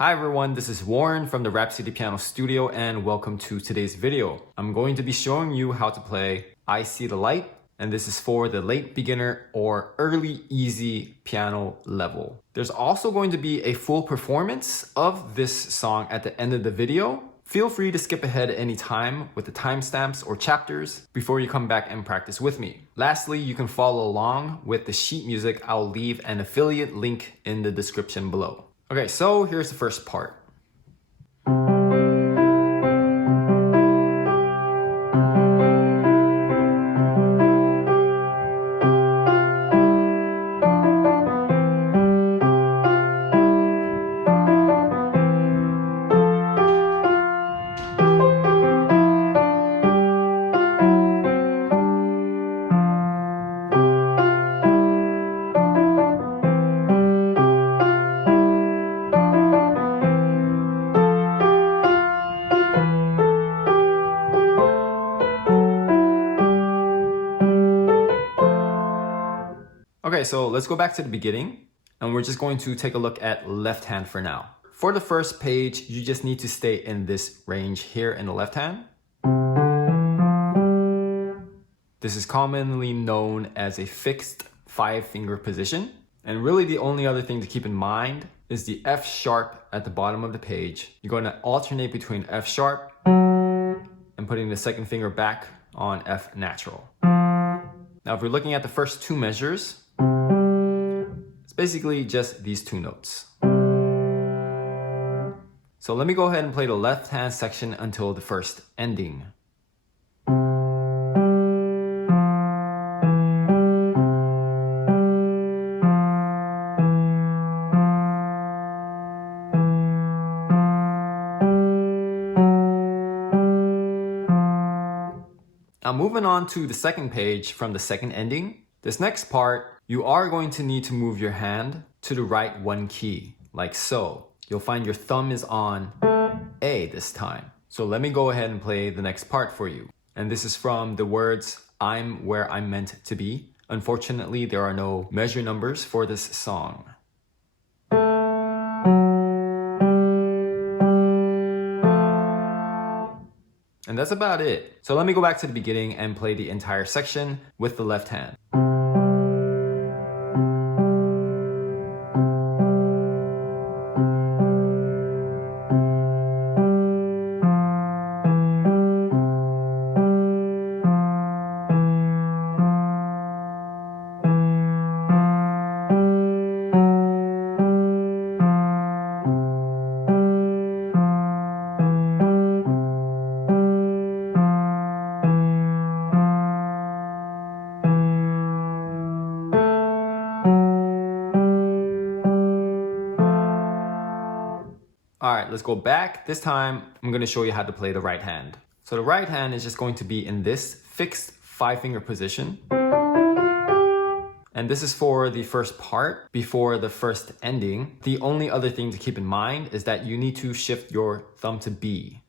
Hi everyone, this is Warren from the Rhapsody Piano Studio and welcome to today's video. I'm going to be showing you how to play I See the Light, and this is for the late beginner or early easy piano level. There's also going to be a full performance of this song at the end of the video. Feel free to skip ahead any time with the timestamps or chapters before you come back and practice with me. Lastly, you can follow along with the sheet music. I'll leave an affiliate link in the description below. Okay, so here's the first part. Okay, so let's go back to the beginning and we're just going to take a look at left hand for now. For the first page, you just need to stay in this range here in the left hand. This is commonly known as a fixed 5-finger position. And really the only other thing to keep in mind is the F sharp at the bottom of the page. You're going to alternate between F sharp and putting the second finger back on F natural. Now, if we're looking at the first two measures, it's basically just these two notes. So let me go ahead and play the left hand section until the first ending. Now moving on to the second page from the second ending, this next part, you are going to need to move your hand to the right one key, like so. You'll find your thumb is on A this time. So let me go ahead and play the next part for you. And this is from the words, I'm where I'm meant to be. Unfortunately, there are no measure numbers for this song. And that's about it. So let me go back to the beginning and play the entire section with the left hand. All right, let's go back. This time, I'm gonna show you how to play the right hand. So the right hand is just going to be in this fixed 5-finger position. And this is for the first part before the first ending. The only other thing to keep in mind is that you need to shift your thumb to B.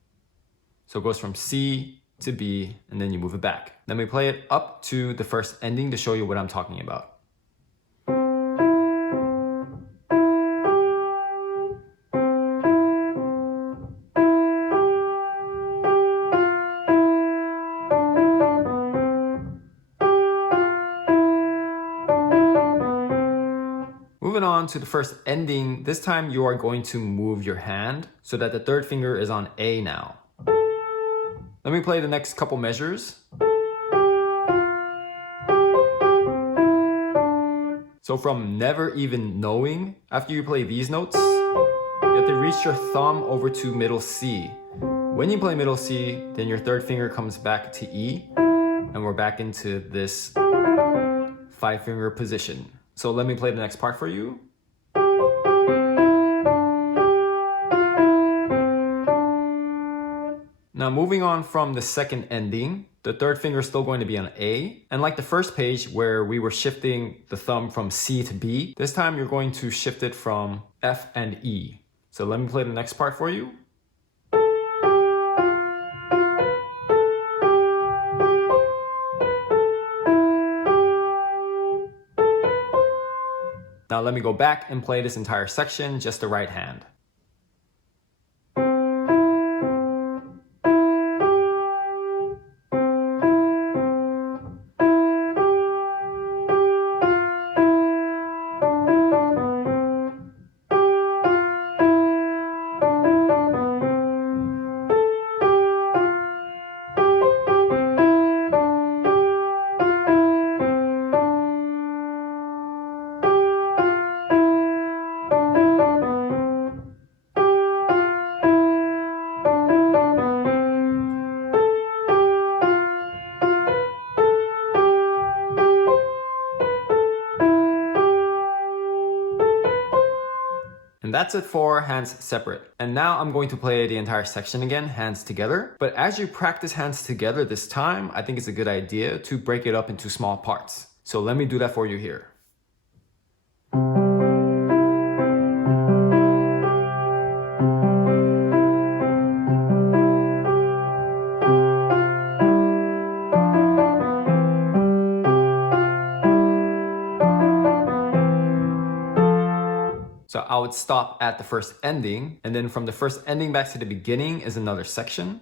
So it goes from C to B, and then you move it back. Then we play it up to the first ending to show you what I'm talking about. Moving on to the first ending, this time you are going to move your hand so that the third finger is on A now. Let me play the next couple measures. So from never even knowing, after you play these notes, you have to reach your thumb over to middle C. When you play middle C, then your third finger comes back to E, and we're back into this 5-finger position. So let me play the next part for you. Now moving on from the second ending, the third finger is still going to be on A. And like the first page where we were shifting the thumb from C to B, this time you're going to shift it from F and E. So let me play the next part for you. Now let me go back and play this entire section, just the right hand. that's it for hands separate. And now I'm going to play the entire section again, hands together. But as you practice hands together this time, I think it's a good idea to break it up into small parts. So let me do that for you here. So I would stop at the first ending, and then from the first ending back to the beginning is another section.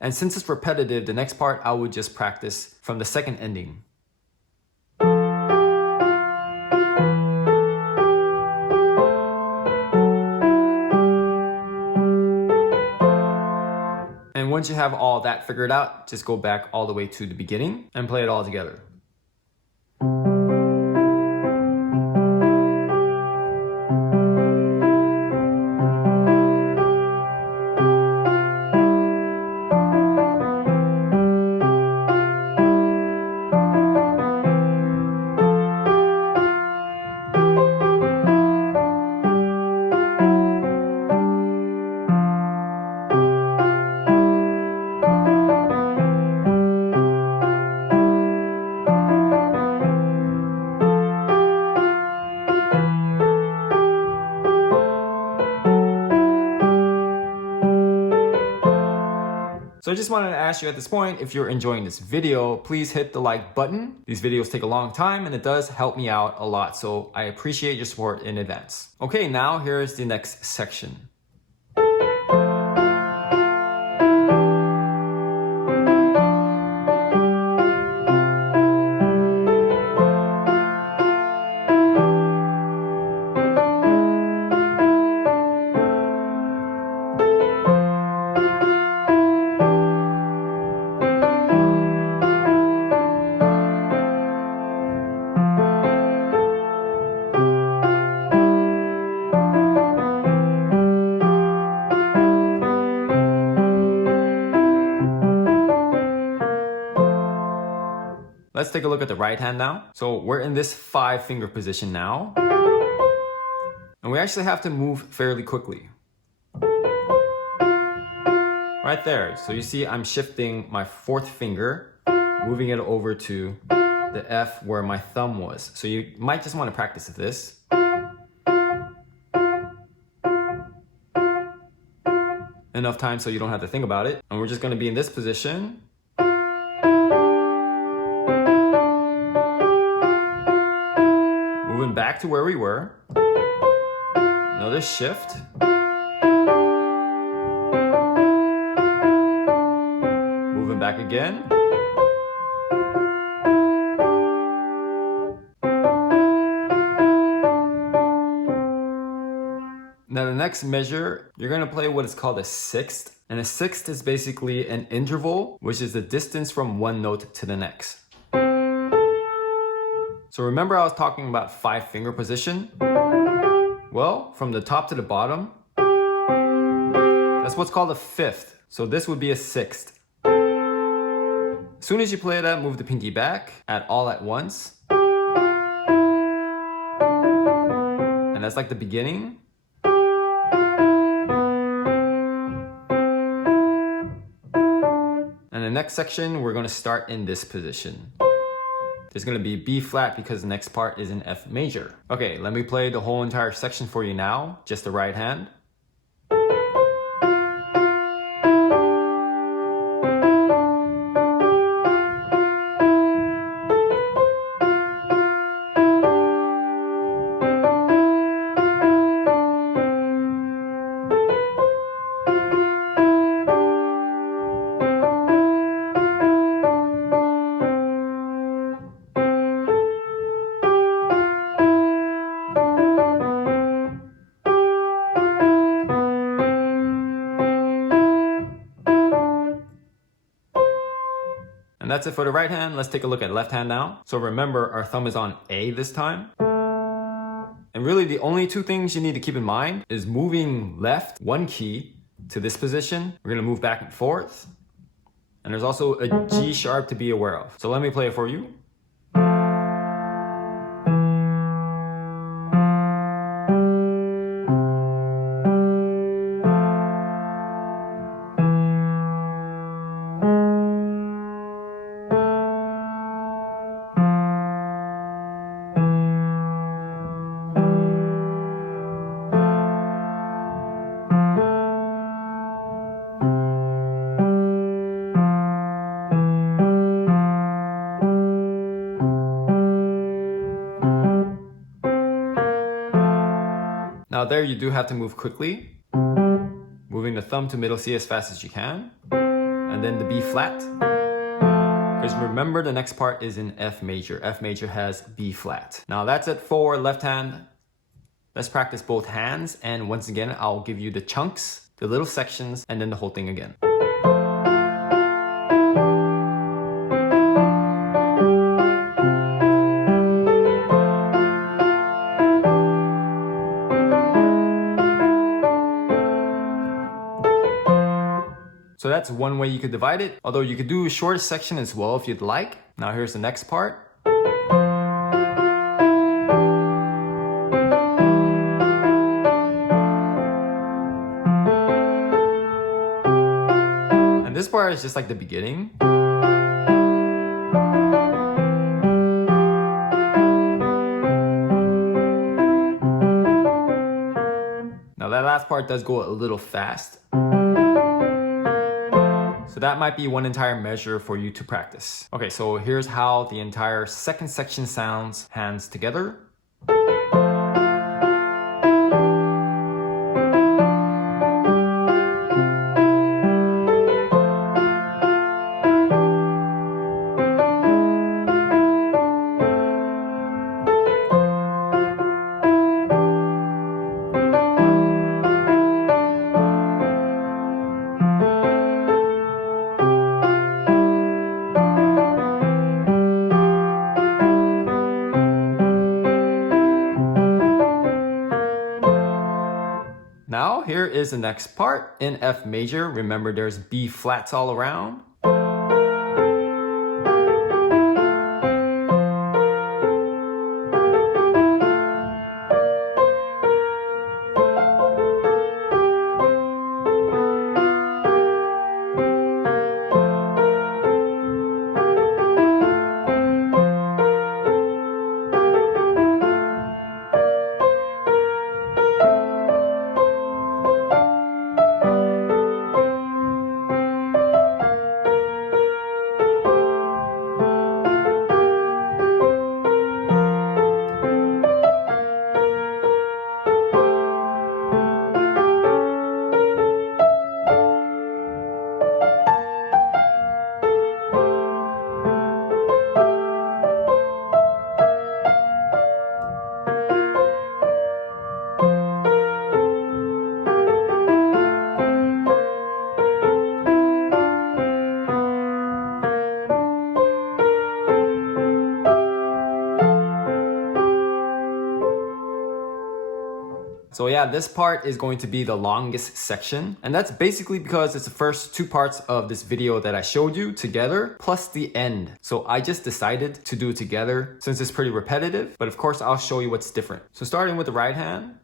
And since it's repetitive, the next part I would just practice from the second ending. And once you have all that figured out, just go back all the way to the beginning and play it all together. So I just wanted to ask you at this point, if you're enjoying this video, please hit the like button. These videos take a long time and it does help me out a lot. So I appreciate your support in advance. Okay, now here's the next section. Let's take a look at the right hand now. So we're in this 5-finger position now. And we actually have to move fairly quickly. Right there. So you see I'm shifting my 4th finger, moving it over to the F where my thumb was. So you might just want to practice this. Enough time so you don't have to think about it. And we're just going to be in this position. Moving back to where we were. Another shift. Moving back again. Now the next measure, you're going to play what is called a sixth. And a sixth is basically an interval, which is the distance from one note to the next. So remember I was talking about 5-finger position? Well, from the top to the bottom, that's what's called a 5th. So this would be a 6th. As soon as you play that, move the pinky back at all at once. And that's like the beginning. And the next section, we're going to start in this position. There's going to be B flat because the next part is in F major. Okay, let me play the whole entire section for you now, just the right hand. And that's it for the right hand. Let's take a look at left hand now. So remember, our thumb is on A this time. And really the only 2 things you need to keep in mind is moving left 1 key to this position. We're gonna move back and forth. And there's also a G sharp to be aware of. So let me play it for you. Now there you do have to move quickly, moving the thumb to middle C as fast as you can, and then the B flat. Because remember, the next part is in F major. F major has B flat. Now that's it for left hand. Let's practice both hands, and once again, I'll give you the chunks, the little sections, and then the whole thing again. So that's one way you could divide it, although you could do a shorter section as well if you'd like. Now here's the next part. And this part is just like the beginning. Now that last part does go a little fast. So that might be one entire measure for you to practice. Okay, so here's how the entire second section sounds hands together. Now, here is the next part in F major. Remember, there's B flats all around. So yeah, this part is going to be the longest section, and that's basically because it's the first two parts of this video that I showed you together, plus the end. So I just decided to do it together since it's pretty repetitive, but of course I'll show you what's different. So starting with the right hand.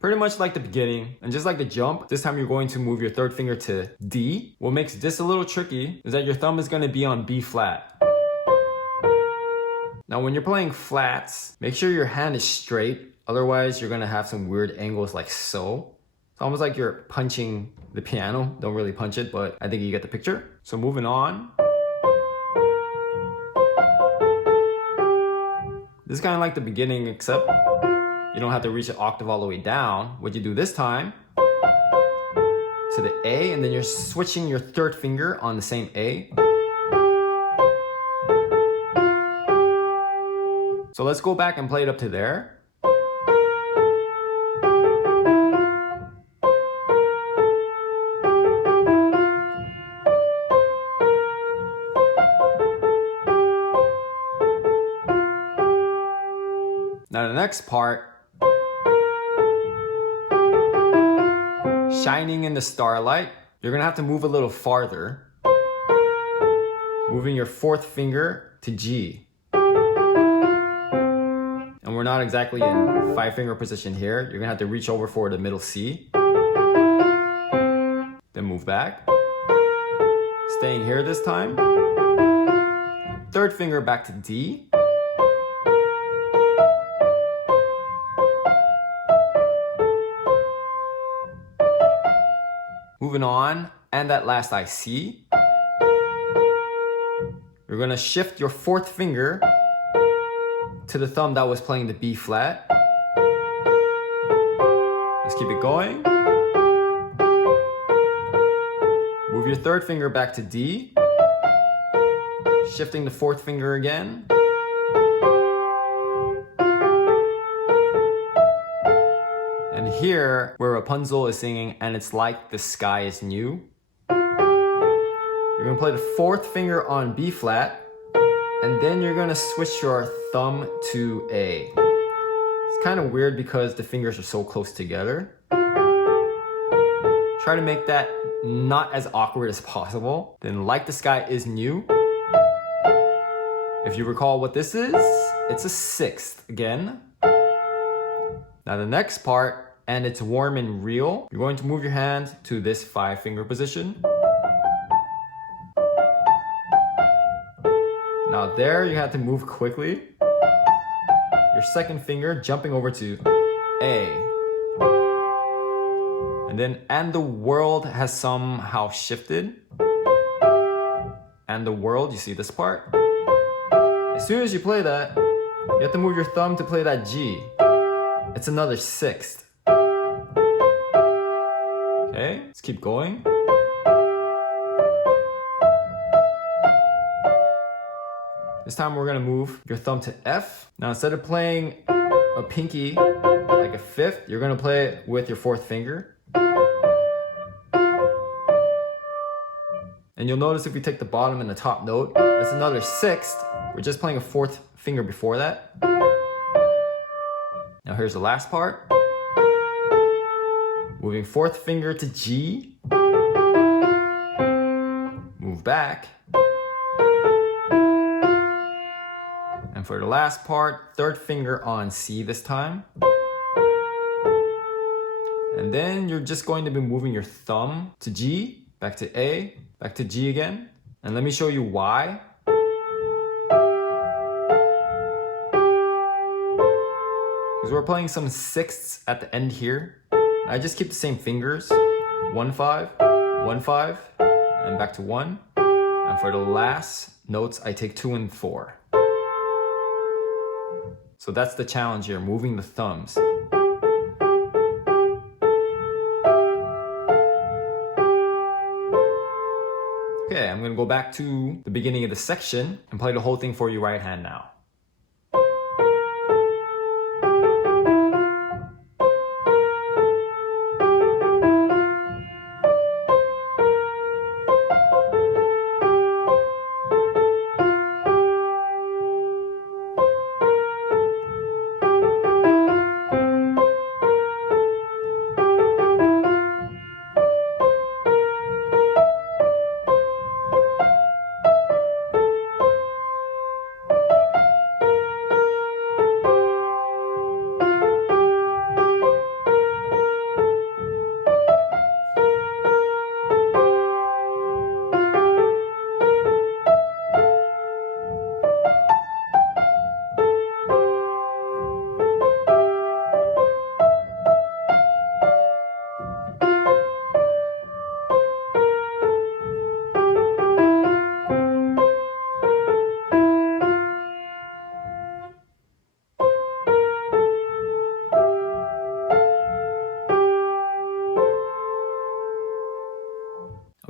Pretty much like the beginning, and just like the jump, this time you're going to move your third finger to D. What makes this a little tricky is that your thumb is going to be on B flat. Now when you're playing flats, make sure your hand is straight, otherwise you're going to have some weird angles like so. It's almost like you're punching the piano. Don't really punch it, but I think you get the picture. So moving on. This is kind of like the beginning, except you don't have to reach an octave all the way down. What you do this time, to the A, and then you're switching your third finger on the same A. So let's go back and play it up to there. Now the next part, shining in the starlight. You're gonna have to move a little farther, moving your fourth finger to G. And we're not exactly in five finger position here. You're gonna have to reach over for the middle C. Then move back. Staying here this time. Third finger back to D. Moving on, and that last I C. You're gonna shift your fourth finger to the thumb that was playing the B flat. Let's keep it going. Move your third finger back to D. Shifting the fourth finger again. And here, where Rapunzel is singing, and it's like the sky is new, you're gonna play the fourth finger on B flat, and then you're gonna switch your thumb to A. It's kind of weird because the fingers are so close together. Try to make that not as awkward as possible. Then like the sky is new. If you recall what this is, it's a sixth again. Now the next part, and it's warm and real, you're going to move your hand to this five finger position. Now there you have to move quickly. Your second finger jumping over to A. And then, and the world has somehow shifted. And the world, you see this part? As soon as you play that, you have to move your thumb to play that G. It's another sixth. Okay, let's keep going. This time we're gonna move your thumb to F. Now instead of playing a pinky like a fifth, you're gonna play it with your fourth finger. And you'll notice if you take the bottom and the top note, that's another sixth. We're just playing a fourth finger before that. Now here's the last part. Moving fourth finger to G. Move back. And for the last part, third finger on C this time. And then you're just going to be moving your thumb to G, back to A, back to G again. And let me show you why. Because we're playing some sixths at the end here. I just keep the same fingers. 1, 5, 1, 5, and back to 1. And for the last notes, I take 2 and 4. So that's the challenge here, moving the thumbs. Okay, I'm gonna go back to the beginning of the section and play the whole thing for you right hand now.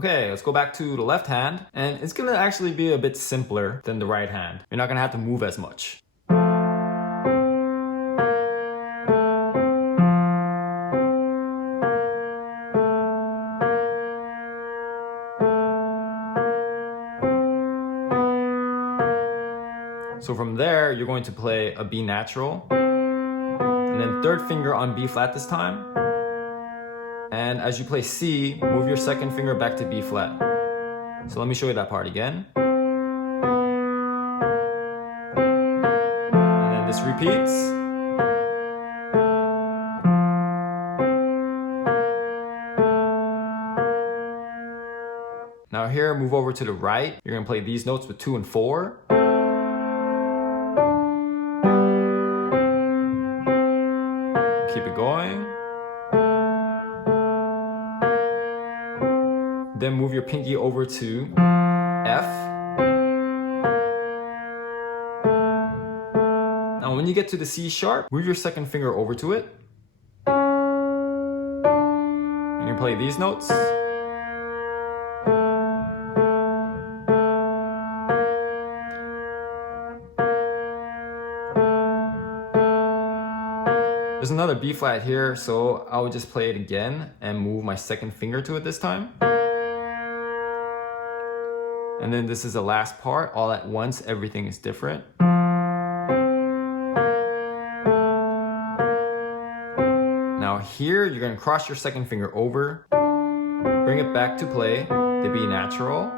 Okay, let's go back to the left hand, and it's gonna actually be a bit simpler than the right hand. You're not gonna have to move as much. So from there, you're going to play a B natural, and then third finger on B flat this time, And as you play C, move your second finger back to B flat. So let me show you that part again. And then this repeats. Now here, move over to the right. You're gonna play these notes with 2 and 4. Keep it going. Then move your pinky over to F. Now when you get to the C sharp, move your second finger over to it. And you play these notes. There's another B flat here, so I would just play it again and move my second finger to it this time. And then this is the last part, all at once, everything is different. Now here, you're gonna cross your second finger over, bring it back to play the B natural,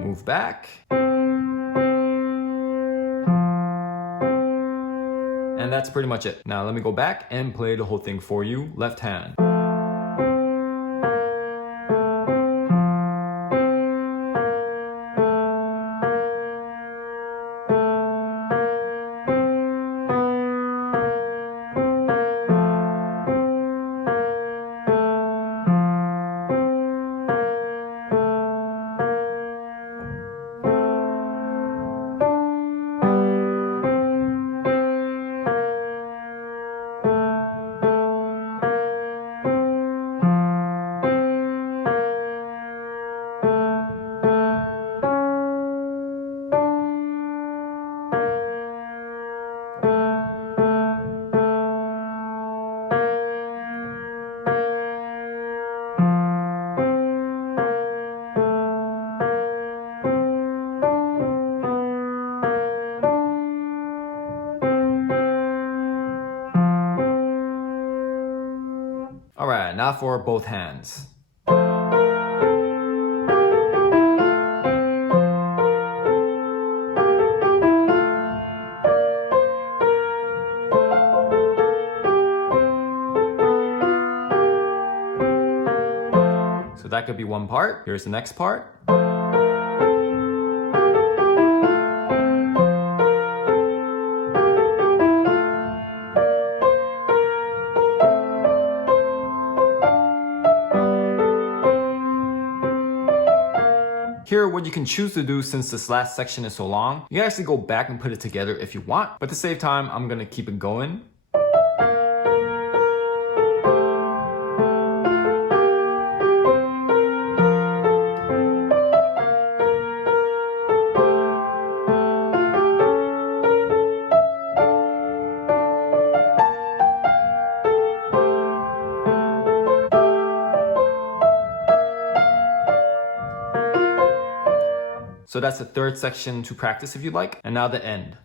move back, and that's pretty much it. Now let me go back and play the whole thing for you, left hand. Alright, now for both hands. So that could be one part. Here's the next part. Here, what you can choose to do, since this last section is so long, you can actually go back and put it together if you want, but to save time, I'm gonna keep it going. So that's the third section to practice if you'd like. And now the end.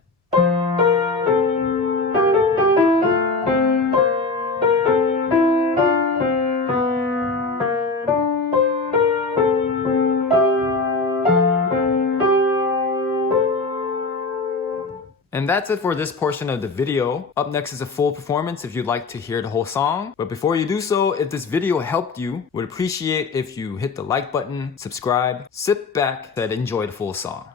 And that's it for this portion of the video. Up next is a full performance if you'd like to hear the whole song. But before you do so, if this video helped you, would appreciate if you hit the like button, subscribe, sit back, and enjoy the full song.